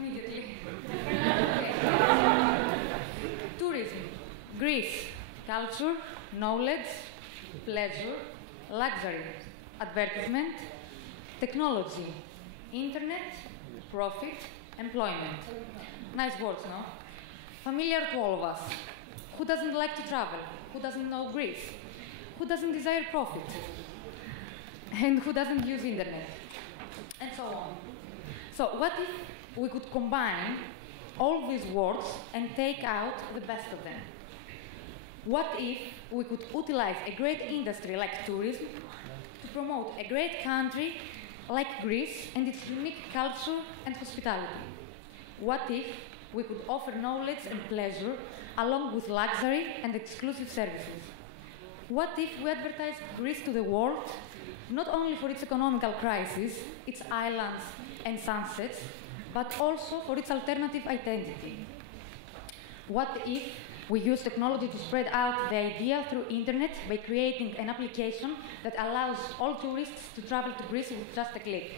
immediately. Tourism, Greece, culture, knowledge, pleasure, luxury, advertisement, technology, internet, profit, employment. Nice words, no? Familiar to all of us. Who doesn't like to travel? Who doesn't know Greece? Who doesn't desire profit? And who doesn't use internet? And so on. So what if we could combine all these words and take out the best of them? What if we could utilize a great industry like tourism to promote a great country like Greece and its unique culture and hospitality? What if we could offer knowledge and pleasure along with luxury and exclusive services? What if we advertised Greece to the world, not only for its economical crisis, its islands and sunsets, but also for its alternative identity? What if we use technology to spread out the idea through internet by creating an application that allows all tourists to travel to Greece with just a click?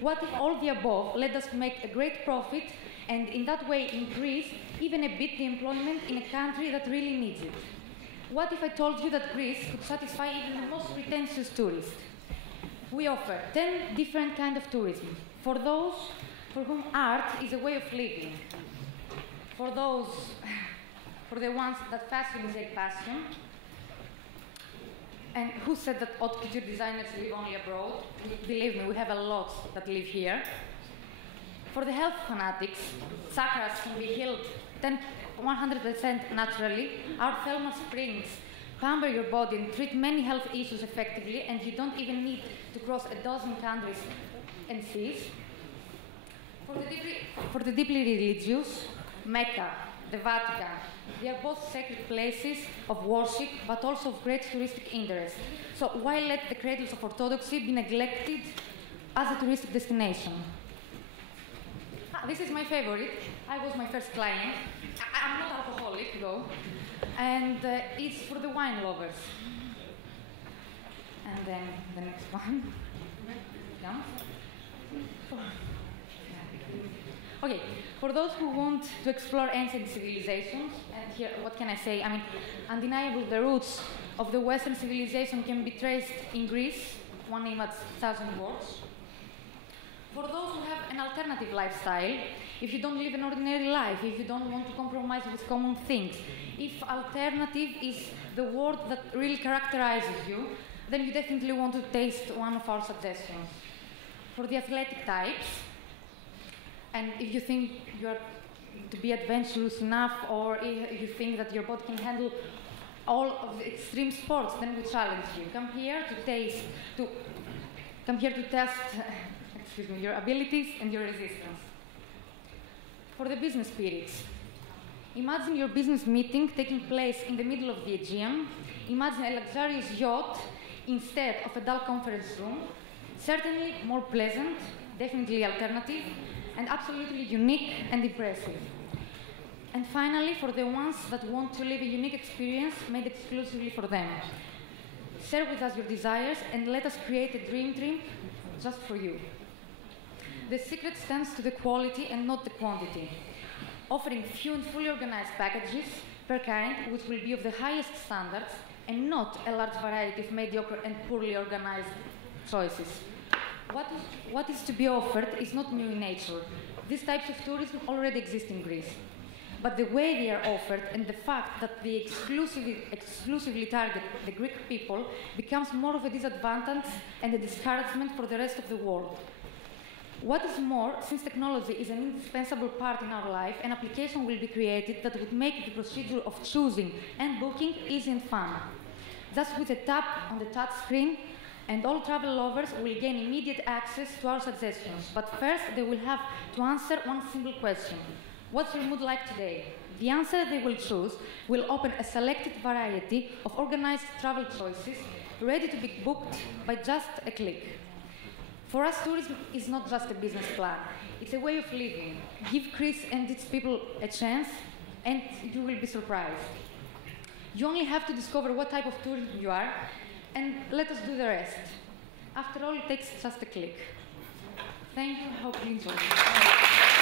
What if all the above led us to make a great profit and in that way increase even a bit the employment in a country that really needs it? What if I told you that Greece could satisfy even the most pretentious tourist? We offer 10 different kinds of tourism. For those for whom art is a way of living. For the ones that fashion is a passion. And who said that haute couture designers live only abroad? Believe me, we have a lot that live here. For the health fanatics, chakras can be healed 100% naturally. Our thermal springs pamper your body and treat many health issues effectively, and you don't even need to cross a dozen countries and seas. For the deeply religious, Mecca, the Vatican, they are both sacred places of worship, but also of great touristic interest. So why let the cradles of orthodoxy be neglected as a touristic destination? This is my favorite. I was my first client. I'm not alcoholic, though. And it's for the wine lovers. And then the next one. Comes. Okay, for those who want to explore ancient civilizations, and here, what can I say? I mean, undeniable, the roots of the Western civilization can be traced in Greece, one image, 1,000 words. For those who have an alternative lifestyle, if you don't live an ordinary life, if you don't want to compromise with common things, if alternative is the word that really characterizes you, then you definitely want to taste one of our suggestions. For the athletic types, and if you think you're to be adventurous enough, or if you think that your body can handle all of the extreme sports, then we challenge you. Come here to test your abilities and your resistance. For the business spirits, imagine your business meeting taking place in the middle of the Aegean. Imagine a luxurious yacht instead of a dull conference room. Certainly more pleasant, definitely alternative, and absolutely unique and impressive. And finally, for the ones that want to live a unique experience made exclusively for them. Share with us your desires and let us create a dream just for you. The secret stands to the quality and not the quantity, offering few and fully organized packages per kind, which will be of the highest standards, and not a large variety of mediocre and poorly organized choices. What is to be offered is not new in nature. These types of tourism already exist in Greece. But the way they are offered and the fact that they exclusively target the Greek people becomes more of a disadvantage and a discouragement for the rest of the world. What is more, since technology is an indispensable part in our life, an application will be created that would make the procedure of choosing and booking easy and fun. Just with a tap on the touch screen, and all travel lovers will gain immediate access to our suggestions. But first, they will have to answer one simple question. What's your mood like today? The answer they will choose will open a selected variety of organized travel choices ready to be booked by just a click. For us, tourism is not just a business plan. It's a way of living. Give Greece and its people a chance, and you will be surprised. You only have to discover what type of tourism you are, and let us do the rest. After all, it takes just a click. Thank you. Hope you enjoyed it.